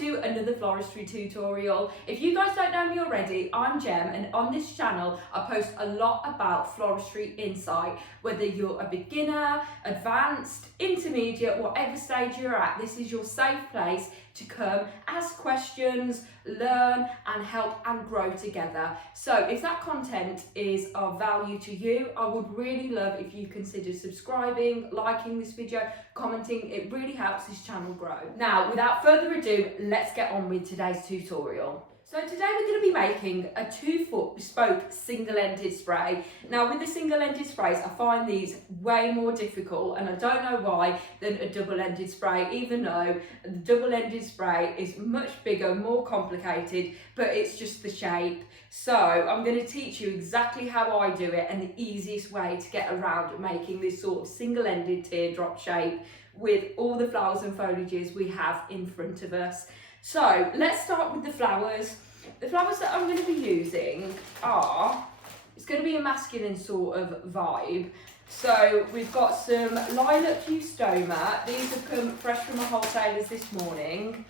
to another floristry tutorial. If you guys don't know me already, I'm Jem, and on this channel I post a lot about floristry insight. Whether you're a beginner, advanced, intermediate, whatever stage you're at, this is your safe place to come, ask questions, learn and help and grow together. So if that content is of value to you, I would really love if you consider subscribing, liking this video, commenting. It really helps this channel grow. Now, without further ado, let's get on with today's tutorial. So today we're going to be making a 2-foot bespoke single-ended spray. Now with the single-ended sprays, I find these way more difficult, and I don't know why, than a double-ended spray, even though the double-ended spray is much bigger, more complicated, but it's just the shape. So I'm going to teach you exactly how I do it and the easiest way to get around making this sort of single-ended teardrop shape with all the flowers and foliages we have in front of us. So let's start with the flowers. The flowers that I'm going to be using are, it's going to be a masculine sort of vibe. So we've got some Lilac eustoma. These have come fresh from my wholesalers this morning.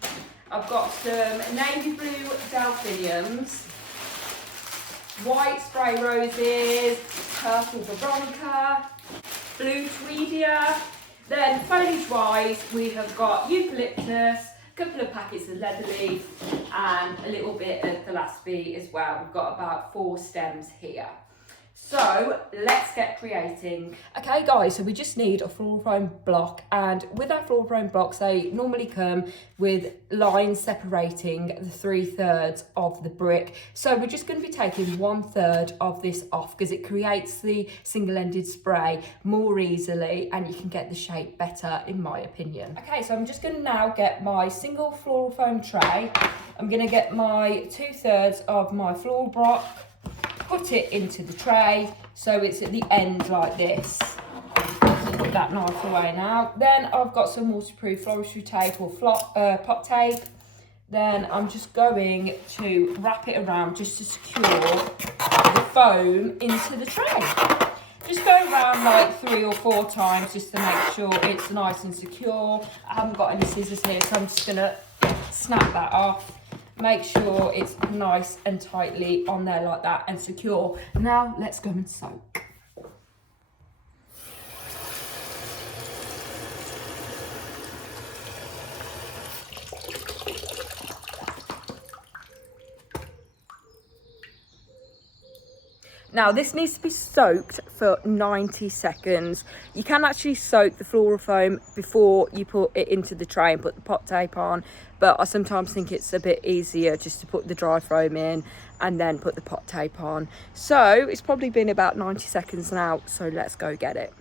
I've got some navy blue delphiniums, white spray roses, purple Veronica, blue Tweedia. Then foliage wise, we have got Eucalyptus, couple of packets of leather leaf and a little bit of Thelaspi as well. We've got about 4 stems here. So let's get creating. Okay guys, so we just need a floral foam block, and with our floral foam blocks they normally come with lines separating the 3/3 of the brick. So we're just going to be taking 1/3 of this off because it creates the single-ended spray more easily and you can get the shape better in my opinion. Okay, so I'm just going to now get my single floral foam tray. I'm going to get my 2/3 of my floral block, put it into the tray so it's at the end like this. Put that knife away now. Then I've got some waterproof floristry tape or pot tape. Then I'm just going to wrap it around just to secure the foam into the tray. Just go around like 3 or 4 times just to make sure it's nice and secure. I haven't got any scissors here, so I'm just gonna snap that off. Make sure it's nice and tightly on there like that and secure. Now let's go and soak. Now this needs to be soaked for 90 seconds. You can actually soak the floral foam before you put it into the tray and put the pot tape on, but I sometimes think it's a bit easier just to put the dry foam in and then put the pot tape on. So it's probably been about 90 seconds now, so let's go get it.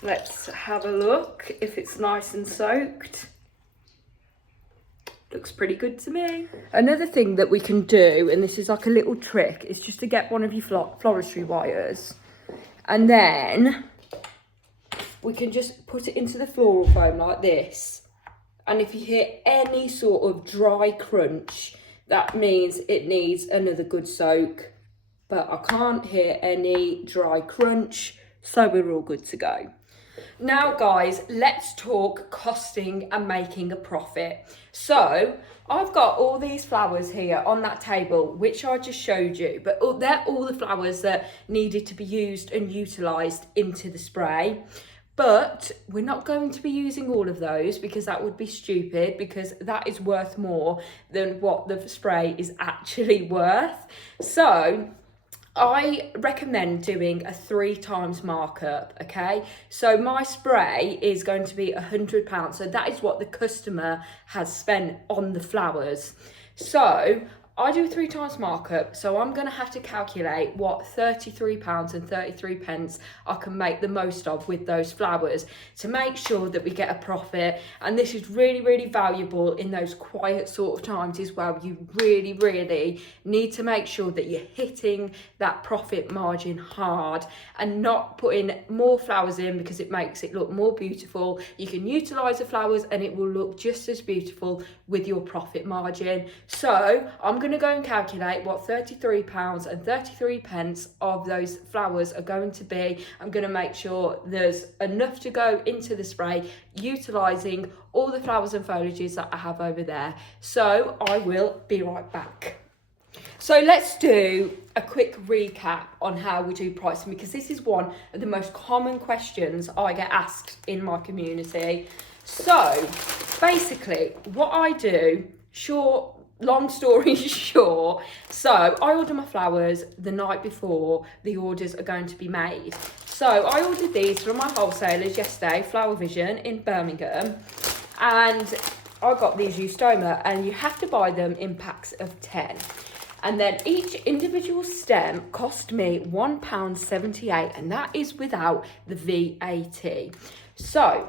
Let's have a look if it's nice and soaked. Looks pretty good to me. Another thing that we can do, and this is like a little trick, is just to get one of your floristry wires, and then we can just put it into the floral foam like this. And if you hear any sort of dry crunch, that means it needs another good soak. But I can't hear any dry crunch, so we're all good to go. Now guys, let's talk costing and making a profit. So I've got all these flowers here on that table, which I just showed you, but they're all the flowers that needed to be used and utilised into the spray. But we're not going to be using all of those because that would be stupid, because that is worth more than what the spray is actually worth. So I recommend doing a 3 times markup, okay? So my spray is going to be £100, so that is what the customer has spent on the flowers. So I do 3 times markup, so I'm going to have to calculate what £33.33 I can make the most of with those flowers to make sure that we get a profit. And this is really, really valuable in those quiet sort of times as well. You really, really need to make sure that you're hitting that profit margin hard and not putting more flowers in because it makes it look more beautiful. You can utilise the flowers and it will look just as beautiful with your profit margin. So I'm going going to go and calculate what £33 and 33 pence of those flowers are going to be. I'm going to make sure there's enough to go into the spray, utilising all the flowers and foliages that I have over there. So I will be right back. So let's do a quick recap on how we do pricing, because this is one of the most common questions I get asked in my community. So basically what I do, long story short, so I order my flowers the night before the orders are going to be made. So I ordered these from my wholesalers yesterday, Flower Vision in Birmingham, and I got these eustoma, and you have to buy them in packs of 10. And then each individual stem cost me £1.78, and that is without the VAT. So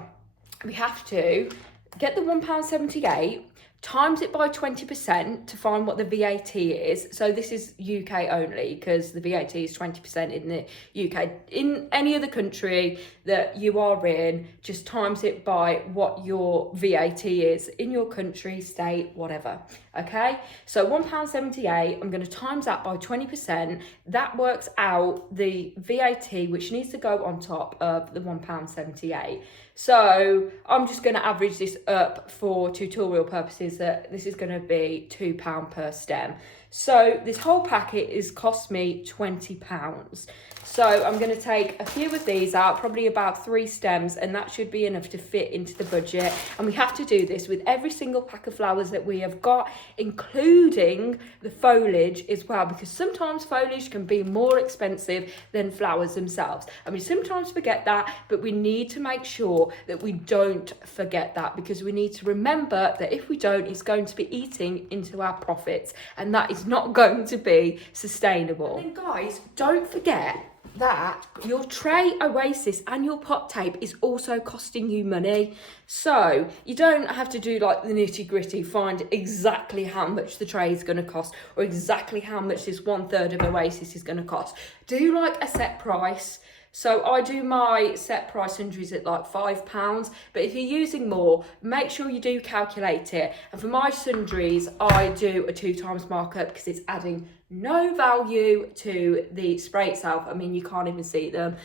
we have to get the £1.78, times it by 20% to find what the VAT is. So this is UK only, because the VAT is 20% in the UK. In any other country that you are in, just times it by what your VAT is in your country, state, whatever. Okay, so £1.78, I'm going to times that by 20%. That works out the VAT, which needs to go on top of the £1.78. So I'm just going to average this up for tutorial purposes, that this is going to be £2 per stem. So this whole packet is cost me £20. So I'm going to take a few of these out, probably about 3 stems, and that should be enough to fit into the budget. And we have to do this with every single pack of flowers that we have got, including the foliage as well, because sometimes foliage can be more expensive than flowers themselves. And we sometimes forget that, but we need to make sure that we don't forget that, because we need to remember that if we don't, it's going to be eating into our profits, and that is not going to be sustainable. And then guys, don't forget that your tray oasis and your pot tape is also costing you money. So you don't have to do like the nitty gritty, find exactly how much the tray is going to cost, or exactly how much this 1/3 of oasis is going to cost. Do like a set price. So I do my set price Sundries at like £5, but if you're using more, make sure you do calculate it. And for my Sundries, I do a 2 times markup, because it's adding no value to the spray itself. I mean, you can't even see them.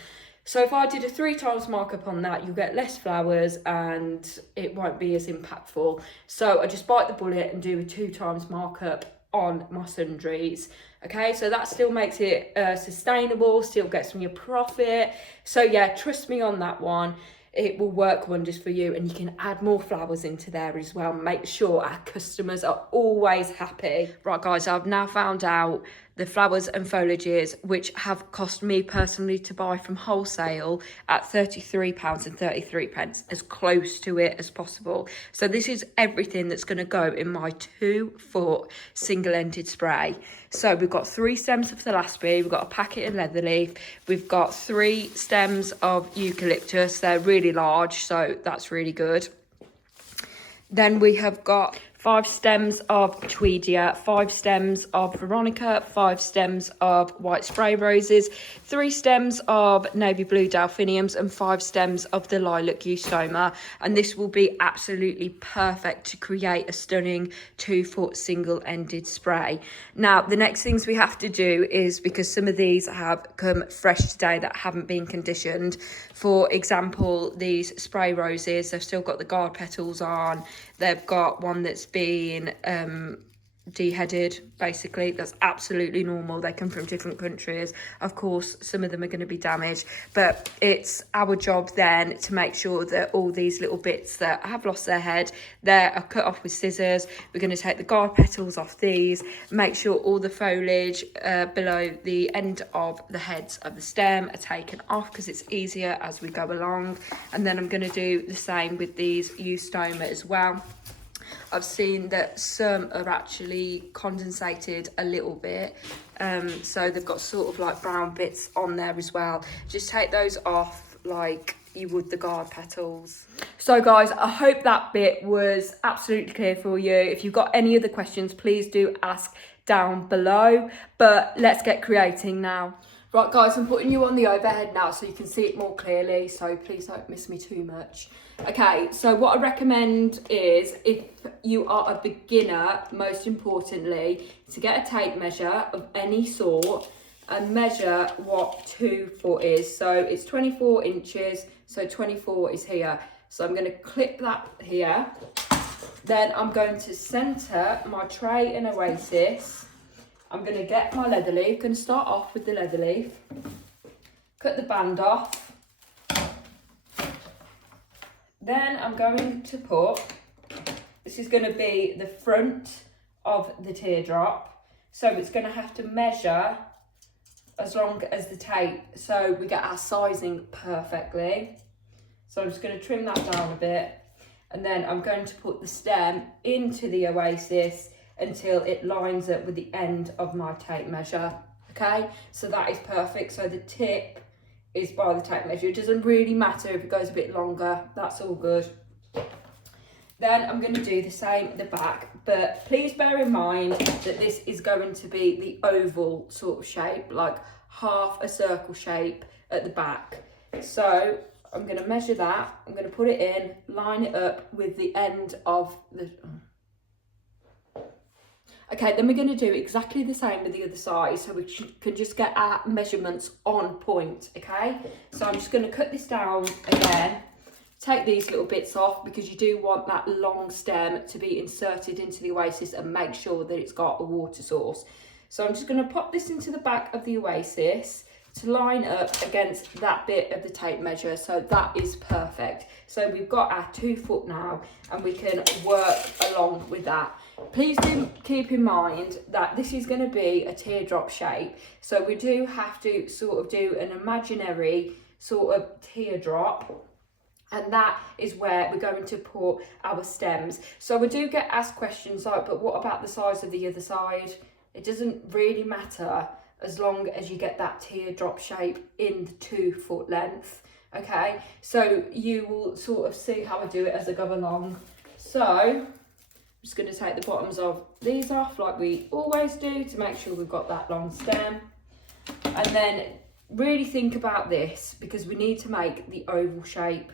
So if I did a 3 times markup on that, you'll get less flowers and it won't be as impactful. So I just bite the bullet and do a 2 times markup on my Sundries. Okay, so that still makes it sustainable, still gets me a profit. So yeah, trust me on that one. It will work wonders for you, and you can add more flowers into there as well. Make sure our customers are always happy. Right guys, I've now found out the flowers and foliages which have cost me personally to buy from wholesale at £33 and 33 pence, as close to it as possible. So this is everything that's going to go in my 2-foot single-ended spray. So we've got 3 stems of Thelaspi, we've got a packet of leatherleaf, we've got 3 stems of eucalyptus. They're really large, so that's really good. Then we have got 5 stems of Tweedia, 5 stems of Veronica, 5 stems of white spray roses, 3 stems of navy blue delphiniums, and 5 stems of the lilac eustoma. And this will be absolutely perfect to create a stunning 2-foot single-ended spray. Now, the next things we have to do is, because some of these have come fresh today that haven't been conditioned. For example, these spray roses, they've still got the guard petals on. They've got one that's been deheaded, basically. That's absolutely normal. They come from different countries. Of course, some of them are going to be damaged, but it's our job then to make sure that all these little bits that have lost their head, they are cut off with scissors. We're going to take the guard petals off these, make sure all the foliage below the end of the heads of the stem are taken off, because it's easier as we go along. And then I'm going to do the same with these eustoma as well. I've seen that some are actually condensated a little bit, so they've got sort of like brown bits on there as well. Just take those off like you would the guard petals. So guys, I hope that bit was absolutely clear for you. If you've got any other questions, please do ask down below, but let's get creating now. Right guys, I'm putting you on the overhead now so you can see it more clearly, so please don't miss me too much. Okay, so what I recommend is, if you are a beginner, most importantly, to get a tape measure of any sort and measure what 2 foot is. So it's 24 inches, so 24 is here. So I'm going to clip that here. Then I'm going to centre my tray and oasis. I'm going to get my leather leaf. Going to start off with the leather leaf. Cut the band off. Then I'm going to put, this is going to be the front of the teardrop. So it's going to have to measure as long as the tape, so we get our sizing perfectly. So I'm just going to trim that down a bit, and then I'm going to put the stem into the oasis until it lines up with the end of my tape measure. Okay, so that is perfect. So the tip is by the tape measure. It doesn't really matter if it goes a bit longer, that's all good. Then I'm going to do the same at the back, but please bear in mind that this is going to be the oval sort of shape, like half a circle shape at the back. So I'm going to measure that, I'm going to put it in, line it up with the end of the... Okay, then we're going to do exactly the same with the other side, so we can just get our measurements on point, okay? So I'm just going to cut this down again. Take these little bits off because you do want that long stem to be inserted into the oasis, and make sure that it's got a water source. So I'm just going to pop this into the back of the oasis to line up against that bit of the tape measure. So that is perfect. So we've got our 2 foot now, and we can work along with that. Please do keep in mind that this is going to be a teardrop shape. So we do have to sort of do an imaginary sort of teardrop. And that is where we're going to put our stems. So we do get asked questions like, but what about the size of the other side? It doesn't really matter as long as you get that teardrop shape in the 2 foot length. Okay, so you will sort of see how I do it as I go along. So I'm just going to take the bottoms of these off like we always do to make sure we've got that long stem. And then really think about this, because we need to make the oval shape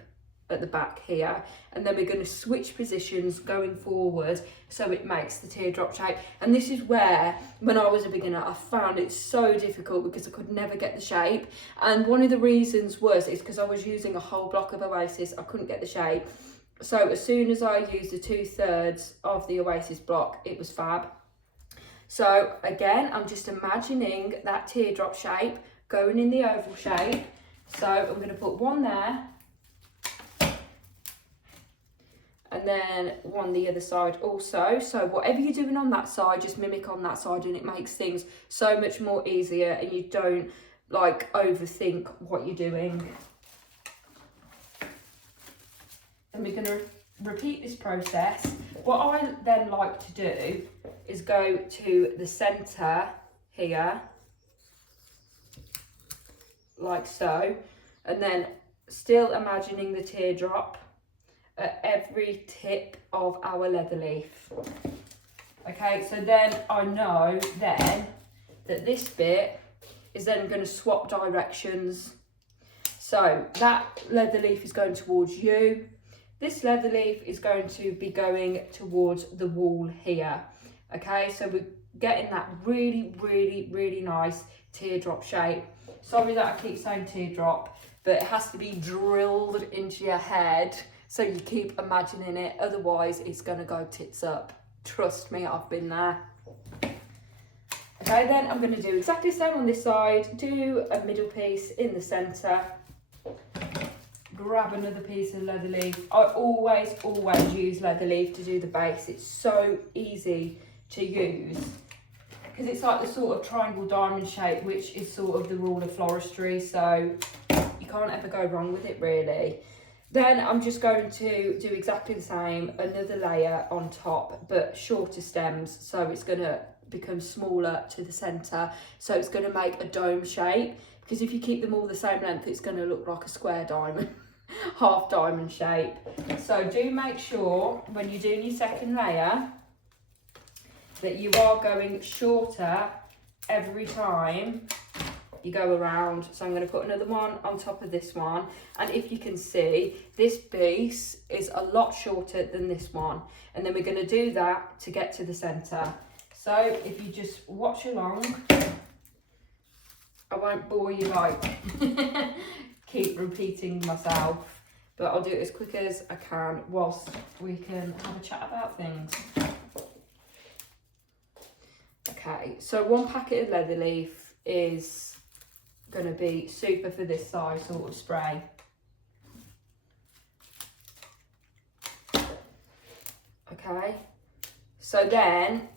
at the back here, and then we're going to switch positions going forward so it makes the teardrop shape. And this is where, when I was a beginner, I found it so difficult because I could never get the shape. And one of the reasons was because I was using a whole block of oasis, I couldn't get the shape. So as soon as I used the 2/3 of the oasis block, it was fab. So again, I'm just imagining that teardrop shape going in the oval shape. So I'm going to put one there, and then one the other side also. So whatever you're doing on that side, just mimic on that side, and it makes things so much more easier, and you don't like overthink what you're doing. And we're going to repeat this process. What I then like to do is go to the centre here, like so, and then still imagining the teardrop at every tip of our leather leaf. Okay, so then I know then that this bit is then going to swap directions. So that leather leaf is going towards you. This leather leaf is going to be going towards the wall here. Okay, so we're getting that really, really, really nice teardrop shape. Sorry that I keep saying teardrop, but it has to be drilled into your head. So you keep imagining it, otherwise it's going to go tits up. Trust me, I've been there. Okay, then I'm going to do exactly the same on this side. Do a middle piece in the centre. Grab another piece of leather leaf. I always use leather leaf to do the base. It's so easy to use, because it's like the sort of triangle diamond shape, which is sort of the rule of floristry. So you can't ever go wrong with it, really. Then I'm just going to do exactly the same, another layer on top, but shorter stems. So it's going to become smaller to the centre. So it's going to make a dome shape, because if you keep them all the same length, it's going to look like a square diamond, half diamond shape. So do make sure when you're doing your second layer that you are going shorter every time you go around. So I'm going to put another one on top of this one, and if you can see, this piece is a lot shorter than this one, and then we're going to do that to get to the centre. So if you just watch along, I won't bore you like keep repeating myself, but I'll do it as quick as I can whilst we can have a chat about things. Okay, so 1 packet of leather leaf is going to be super for this size sort of spray. Okay, so then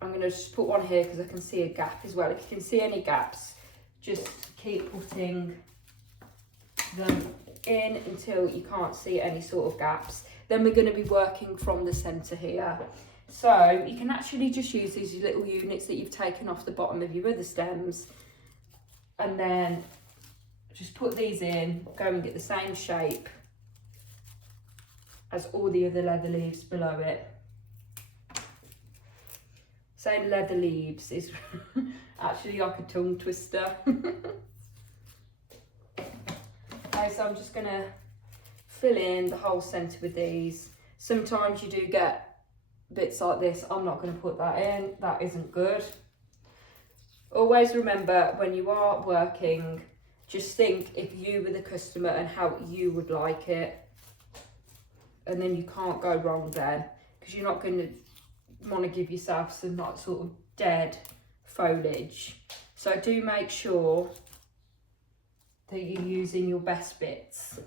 I'm going to just put one here because I can see a gap as well. If you can see any gaps, just keep putting them in until you can't see any sort of gaps. Then we're going to be working from the centre here. So you can actually just use these little units that you've taken off the bottom of your other stems, and then just put these in, go and get the same shape as all the other leather leaves below it. Saying leather leaves is actually like a tongue twister. Okay, so I'm just going to fill in the whole centre with these. Sometimes you do get bits like this. I'm not going to put that in, that isn't good. Always remember, when you are working, just think if you were the customer and how you would like it, and then you can't go wrong then, because you're not going to want to give yourself some like sort of dead foliage. So do make sure that you're using your best bits.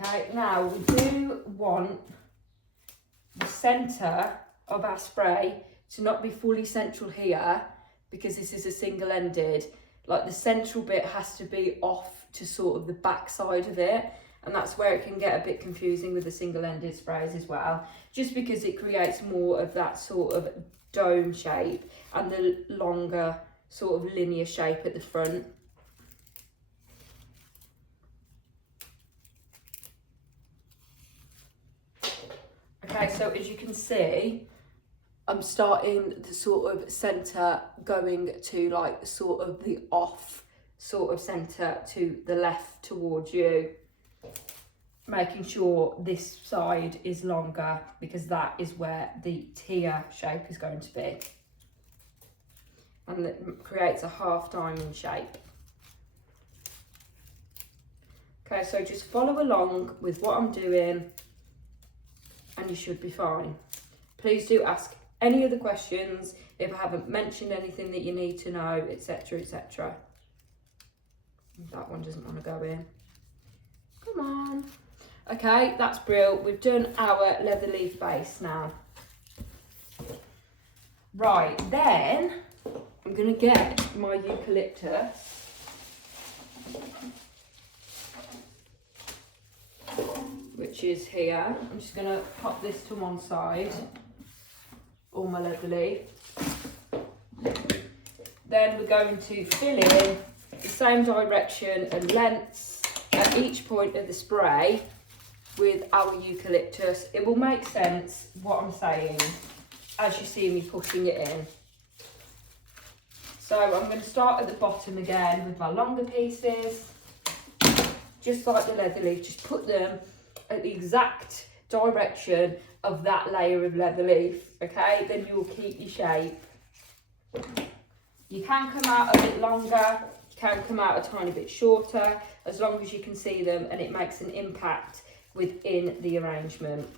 Okay, now we do want the centre of our spray to not be fully central here, because this is a single-ended. Like the central bit has to be off to sort of the back side of it, and that's where it can get a bit confusing with the single-ended sprays as well, just because it creates more of that sort of dome shape and the longer sort of linear shape at the front. Okay, so as you can see, I'm starting the sort of centre going to like sort of the off sort of centre to the left towards you, making sure this side is longer because that is where the tier shape is going to be, and it creates a half diamond shape. Okay, so just follow along with what I'm doing and you should be fine. Please do ask any other questions if I haven't mentioned anything that you need to know, etc, etc. That one doesn't want to go in. Come on. Okay, that's brilliant. We've done our leather leaf base now. Right, then I'm going to get my eucalyptus. Which is here. I'm just going to pop this to one side, all my leather leaf. Then we're going to fill in the same direction and lengths at each point of the spray with our eucalyptus. It will make sense what I'm saying as you see me pushing it in. So I'm going to start at the bottom again with my longer pieces, just like the leather leaf. Just put them at the exact direction of that layer of leather leaf, okay? Then you'll keep your shape. You can come out a bit longer, you can come out a tiny bit shorter, as long as you can see them and it makes an impact within the arrangement.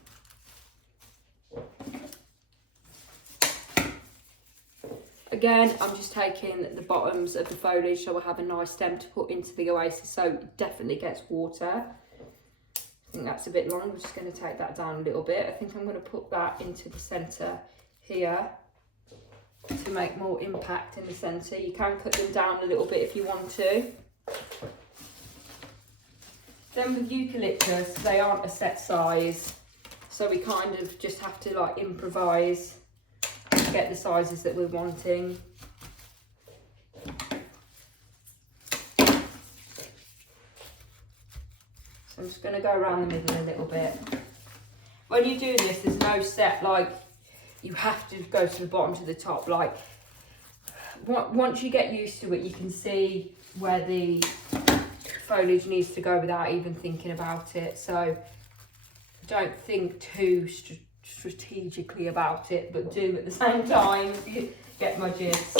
Again, I'm just taking the bottoms of the foliage so I have a nice stem to put into the oasis, so it definitely gets water. I think that's a bit long. I'm just going to take that down a little bit. I think I'm going to put that into the centre here to make more impact in the centre. You can cut them down a little bit if you want to. Then with eucalyptus, they aren't a set size, so we kind of just have to like improvise to get the sizes that we're wanting. I'm just going to go around the middle a little bit. When you do this, there's no set, like, you have to go to the bottom to the top. Like, once you get used to it, you can see where the foliage needs to go without even thinking about it. So don't think too strategically about it, but do at the same time, if you get my gist.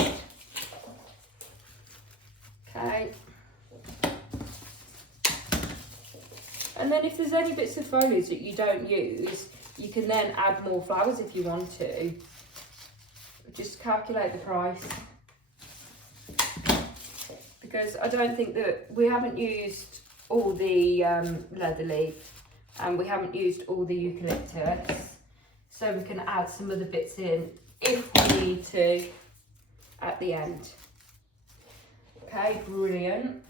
Okay. And then if there's any bits of foliage that you don't use, you can then add more flowers if you want to. Just calculate the price. Because I don't think that we haven't used all the leather leaf, and we haven't used all the eucalyptus. So we can add some other bits in if we need to at the end. Okay, brilliant.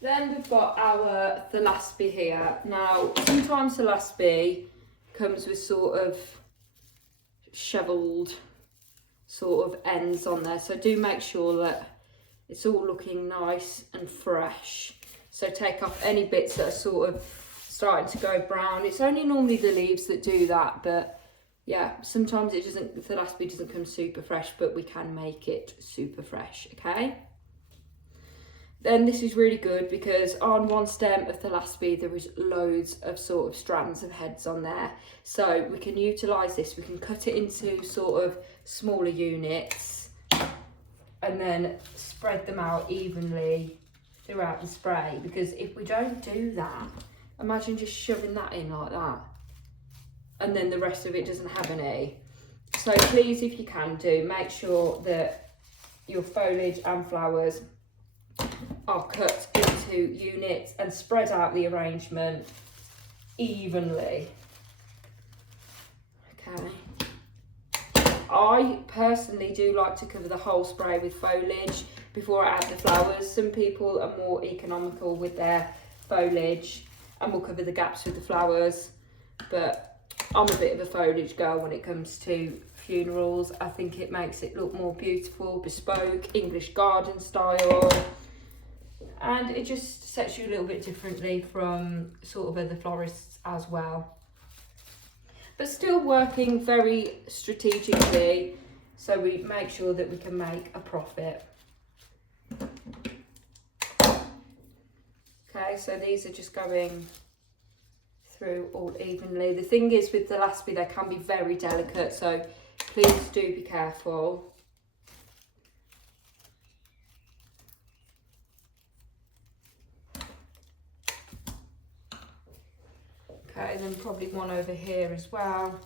Then we've got our Thelaspi here. Now, sometimes Thelaspi comes with sort of shoveled sort of ends on there. So do make sure that it's all looking nice and fresh. So take off any bits that are sort of starting to go brown. It's only normally the leaves that do that, but yeah, sometimes it doesn't, the Thelaspi doesn't come super fresh, but we can make it super fresh, okay? Then this is really good because on one stem of Thelaspi there is loads of sort of strands of heads on there. So we can utilise this, we can cut it into sort of smaller units and then spread them out evenly throughout the spray, because if we don't do that, imagine just shoving that in like that and then the rest of it doesn't have any. So please, if you can do, make sure that your foliage and flowers are cut into units and spread out the arrangement evenly. Okay. I personally do like to cover the whole spray with foliage before I add the flowers. Some people are more economical with their foliage and will cover the gaps with the flowers, but I'm a bit of a foliage girl when it comes to funerals. I think it makes it look more beautiful, bespoke, English garden style. And it just sets you a little bit differently from sort of other florists as well. But still working very strategically, so we make sure that we can make a profit. Okay, so these are just going through all evenly. The thing is with the Thelaspi, they can be very delicate, so please do be careful. Okay, then probably one over here as well.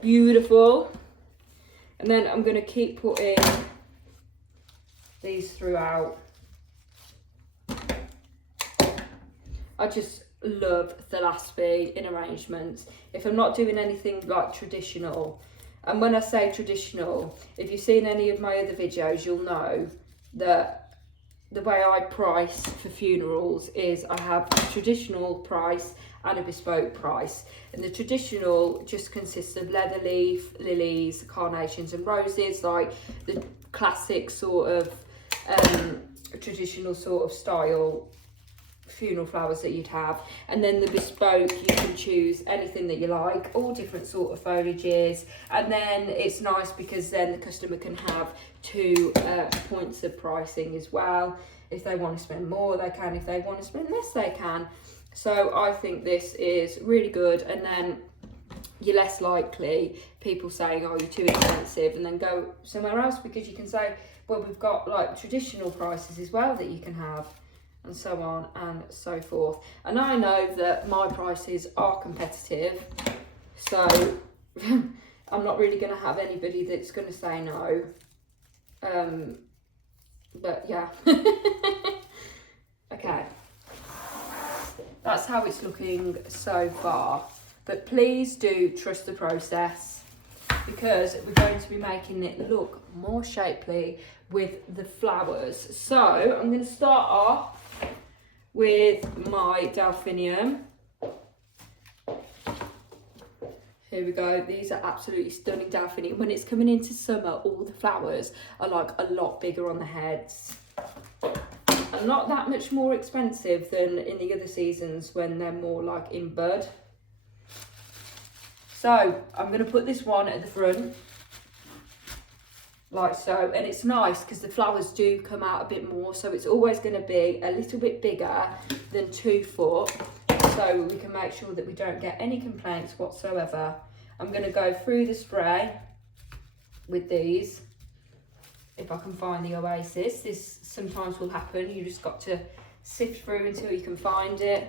Beautiful. And then I'm going to keep putting these throughout. I just love Thelaspi in arrangements. If I'm not doing anything like traditional, and when I say traditional, if you've seen any of my other videos, you'll know that the way I price for funerals is I have a traditional price and a bespoke price. And the traditional just consists of leather leaf, lilies, carnations and roses, like the classic sort of traditional sort of style funeral flowers that you'd have. And then the bespoke, you can choose anything that you like, all different sort of foliages. And then it's nice because then the customer can have two points of pricing as well. If they want to spend more, they can. If they want to spend less, they can. So I think this is really good. And then you're less likely people saying, oh, you're too expensive, and then go somewhere else, because you can say, well, we've got like traditional prices as well that you can have, and so on and so forth. And I know that my prices are competitive, so I'm not really going to have anybody that's going to say no. But yeah. Okay, that's how it's looking so far. But please do trust the process, because we're going to be making it look more shapely with the flowers. So I'm going to start off with my delphinium. Here we go. These are absolutely stunning delphinium. When it's coming into summer, all the flowers are like a lot bigger on the heads. And not that much more expensive than in the other seasons when they're more like in bud. So I'm going to put this one at the front, like so, and it's nice because the flowers do come out a bit more, so it's always going to be a little bit bigger than 2 foot, so we can make sure that we don't get any complaints whatsoever. I'm going to go through the spray with these, if I can find the Oasis. This sometimes will happen, you just got to sift through until you can find it.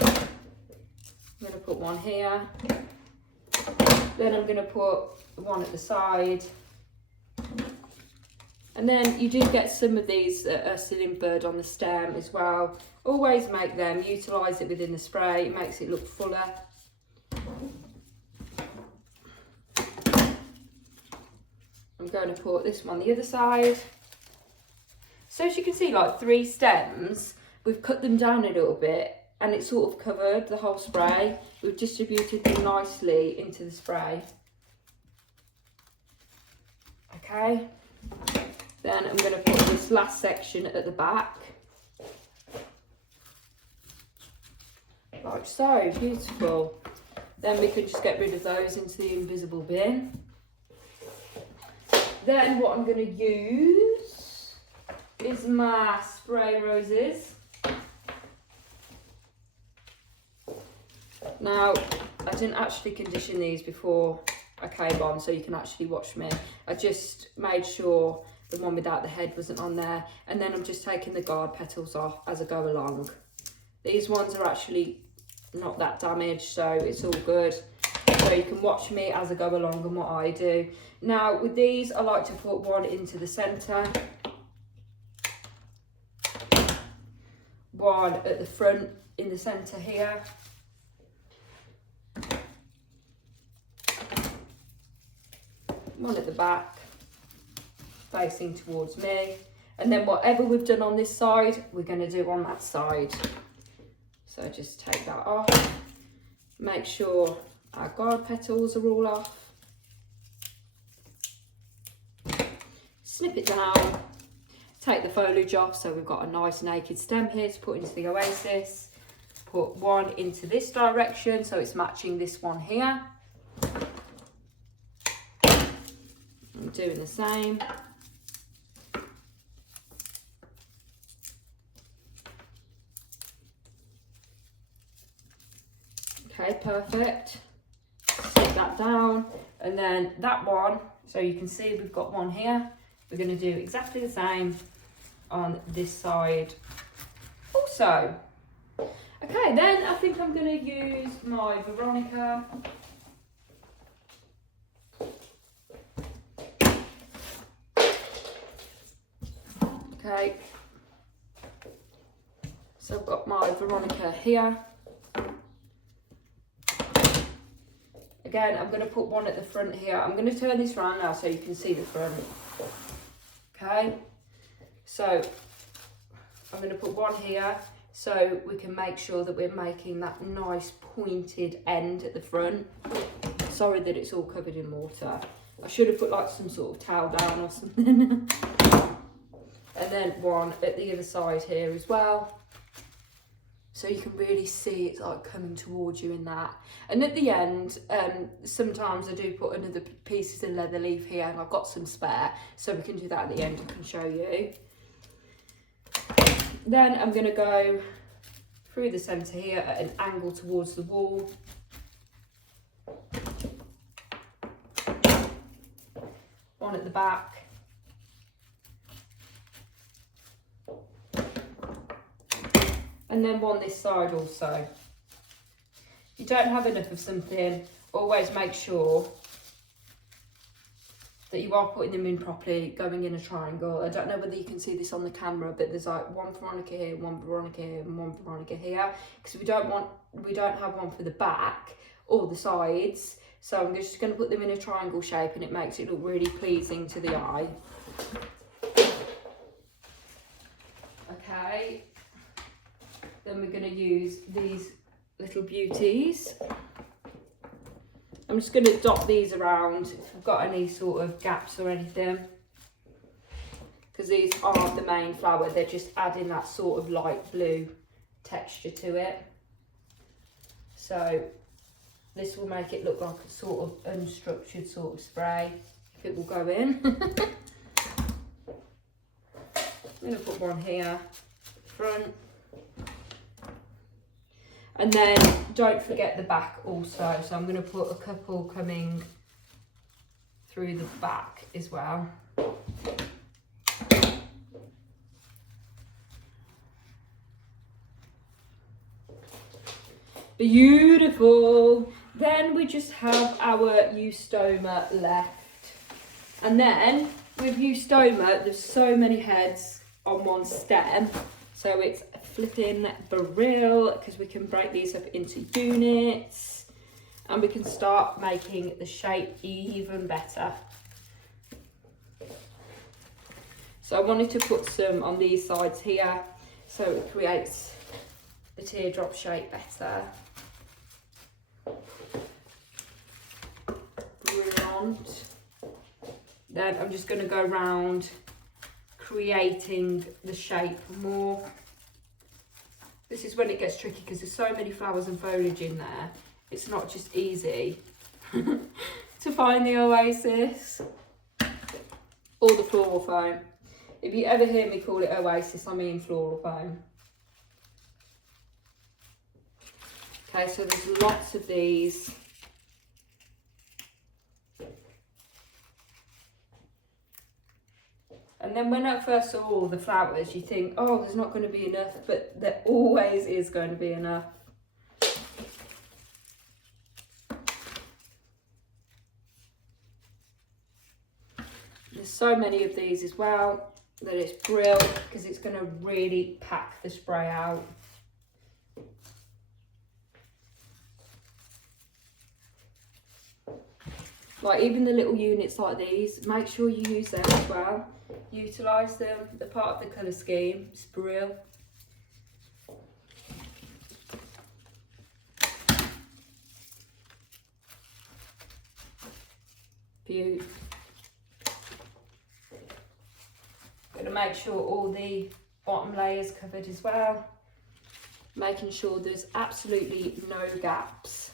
I'm going to put one here, then I'm going to put one at the side, and then you do get some of these that are still in bud on the stem as well. Always make them, utilise it within the spray, it makes it look fuller. I'm going to put this one the other side. So as you can see, like 3 stems, we've cut them down a little bit and it's sort of covered the whole spray. We've distributed them nicely into the spray. Okay, then I'm going to put this last section at the back. Like so, beautiful. Then we can just get rid of those into the invisible bin. Then what I'm going to use is my spray roses. Now, I didn't actually condition these before I came on, so you can actually watch me. I just made sure the one without the head wasn't on there, and then I'm just taking the guard petals off as I go along. These ones are actually not that damaged, so it's all good. So you can watch me as I go along and what I do. Now with these, I like to put one into the centre, one at the front in the centre here, one at the back facing towards me, and then whatever we've done on this side we're going to do on that side. So just take that off, make sure our guard petals are all off, snip it down, take the foliage off, so we've got a nice naked stem here to put into the Oasis. Put one into this direction so it's matching this one here. I'm doing the same. Okay, perfect. Sit that down, and then that one, so you can see we've got one here. We're going to do exactly the same on this side also. Okay, then I think I'm going to use my Veronica. Okay, so I've got my Veronica here. Again, I'm going to put one at the front here. I'm going to turn this around now so you can see the front. Okay, so I'm going to put one here so we can make sure that we're making that nice pointed end at the front. Sorry that it's all covered in water. I should have put like some sort of towel down or something. And then one at the other side here as well. So you can really see it's like coming towards you in that. And at the end, sometimes I do put another pieces of leather leaf here, and I've got some spare, so we can do that at the end. I can show you. Then I'm going to go through the centre here at an angle towards the wall. One at the back. And then one this side also. If you don't have enough of something, always make sure that you are putting them in properly, going in a triangle. I don't know whether you can see this on the camera, but there's like one Veronica here, one Veronica here, and one Veronica here, because we don't have one for the back or the sides. So I'm just going to put them in a triangle shape, and it makes it look really pleasing to the eye. Okay. Then we're going to use these little beauties. I'm just going to dot these around if I've got any sort of gaps or anything, because these aren't the main flower, they're just adding that sort of light blue texture to it. So This will make it look like a sort of unstructured sort of spray. If it will go in. I'm going to put one here, front. And then don't forget the back also. So I'm going to put a couple coming through the back as well. Beautiful. Then we just have our eustoma left. And then with eustoma, there's so many heads on one stem. So it's flipping barrel, because we can break these up into units and we can start making the shape even better. So I wanted to put some on these sides here so it creates the teardrop shape better. Brilliant. Then I'm just going to go around creating the shape more. This is when it gets tricky because there's so many flowers and foliage in there. It's not just easy to find the oasis or the floral foam. If you ever hear me call it oasis, I mean floral foam. Okay, so there's lots of these. And then when I first saw all the flowers, you think, oh, there's not going to be enough, but there always is going to be enough. There's so many of these as well that it's brilliant because it's going to really pack the spray out. Like even the little units like these, make sure you use them as well. Utilise them, they're part of the colour scheme. It's brilliant. Beautiful. Got to make sure all the bottom layers covered as well. Making sure there's absolutely no gaps.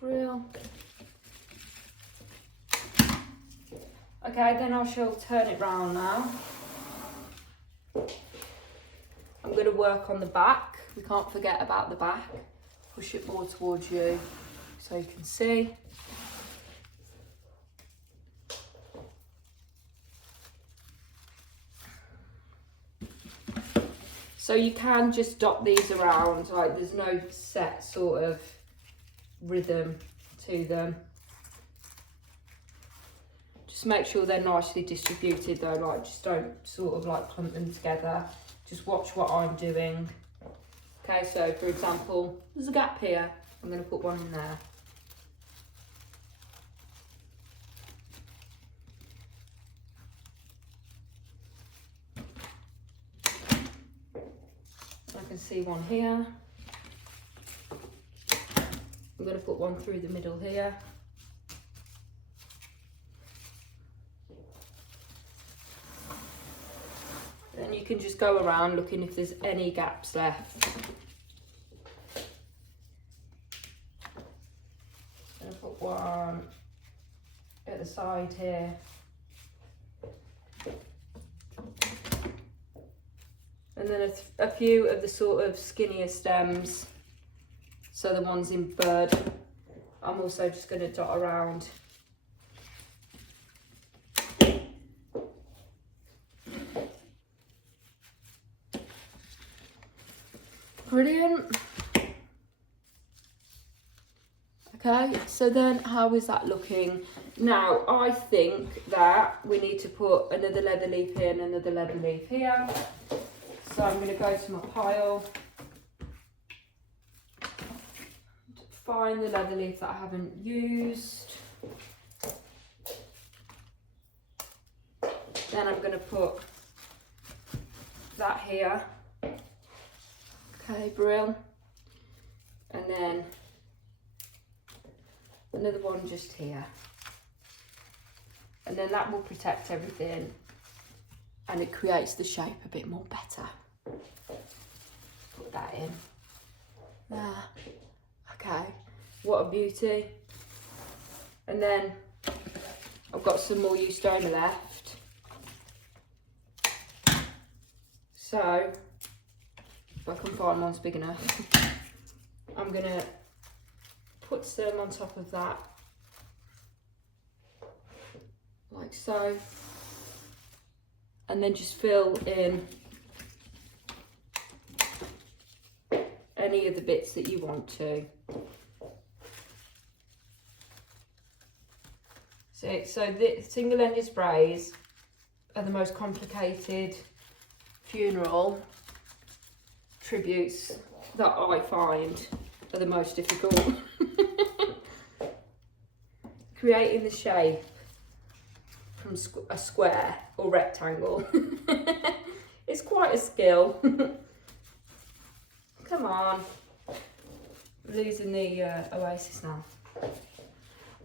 Real. Okay, then I shall turn it round now. I'm going to work on the back. We can't forget about the back. Push it more towards you so you can see. So you can just dot these around, like there's no set sort of rhythm to them. Just make sure they're nicely distributed though, like just don't sort of like clump them together. Just watch what I'm doing. Okay, so for example, there's a gap here. I'm going to put one in there. I can see one here. I'm going to put one through the middle here. Then you can just go around looking if there's any gaps left. I'm going to put one at the side here. And then a few of the sort of skinnier stems. So the ones in bird, I'm also just going to dot around. Brilliant. Okay, so then how is that looking? Now, I think that we need to put another leather leaf here and another leather leaf here. So I'm going to go to my pile. Find the leather leaf that I haven't used. Then I'm going to put that here. Okay, brill. And then another one just here. And then that will protect everything and it creates the shape a bit more better. Put that in. There. Okay, what a beauty. And then I've got some more eustoma left. So, if I can find one's big enough, I'm gonna put some on top of that, like so, and then just fill in any of the bits that you want to. So the single-ended sprays are the most complicated funeral tributes that I find are the most difficult. Creating the shape from a square or rectangle is quite a skill. Come on, I'm losing the oasis now.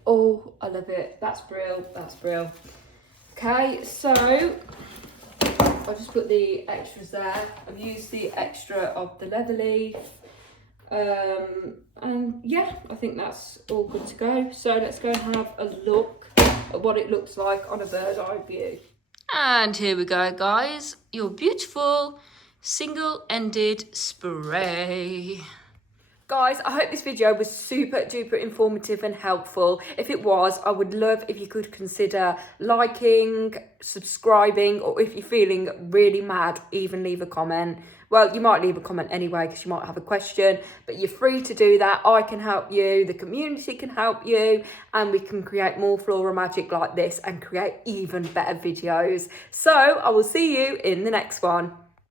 Oh, I love it. That's brill. That's brill. Okay, so I'll just put the extras there. I've used the extra of the leather leaf. And yeah, I think that's all good to go. So let's go and have a look at what it looks like on a bird's eye view. And here we go, guys. Your beautiful single-ended spray. Guys, I hope this video was super duper informative and helpful. If it was, I would love if you could consider liking, subscribing, or if you're feeling really mad, even leave a comment. Well, you might leave a comment anyway because you might have a question, but you're free to do that. I can help you, the community can help you, and we can create more floral magic like this and create even better videos. So I will see you in the next one.